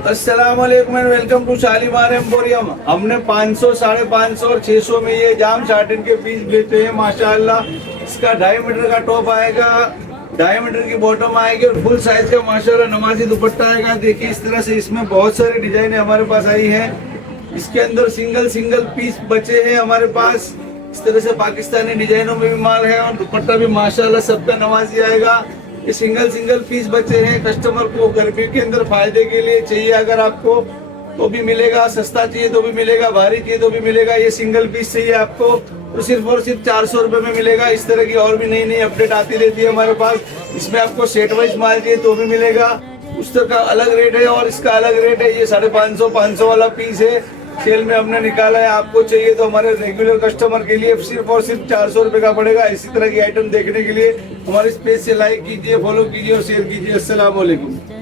अस्सलामुअलैकुम and welcome to Shalimar Emporium. हमने 500, 550 और 600 में ये जाम शार्टिन के पीस बेचे हैं माशाल्लाह। इसका 2.5 मीटर का टॉप आएगा, 2.5 मीटर की बॉटम आएगी और फुल साइज का माशाल्लाह नमाजी दुपट्टा आएगा। देखिए इस तरह से इसमें बहुत सारी डिजाइन हमारे पास आई है। इसके अंदर सिंगल पीस बचे हैं हमारे पास। इस तरह से पाकिस्तानी डिजाइनों में भी माल है और दुपट्टा भी माशाल्लाह सबका नमाजी आएगा। ये सिंगल पीस बचे हैं। कस्टमर को गर्मी के अंदर फायदे के लिए चाहिए अगर आपको तो भी मिलेगा, सस्ता चाहिए तो भी मिलेगा, भारी चाहिए तो भी मिलेगा। ये सिंगल पीस चाहिए आपको तो सिर्फ और सिर्फ 400 रुपए में मिलेगा। इस तरह की और भी नई अपडेट आती रहती है हमारे पास। इसमें आपको सेट वाइज माल चाहिए तो भी मिलेगा, उस तरह का अलग रेट है और इसका अलग रेट है। ये 550, 500 वाला पीस है, सेल में हमने निकाला है। आपको चाहिए तो हमारे रेगुलर कस्टमर के लिए सिर्फ और सिर्फ 400 रुपए का पड़ेगा। इसी तरह की आइटम देखने के लिए हमारे पेज से लाइक कीजिए, फॉलो कीजिए और शेयर कीजिए। अस्सलाम वालेकुम।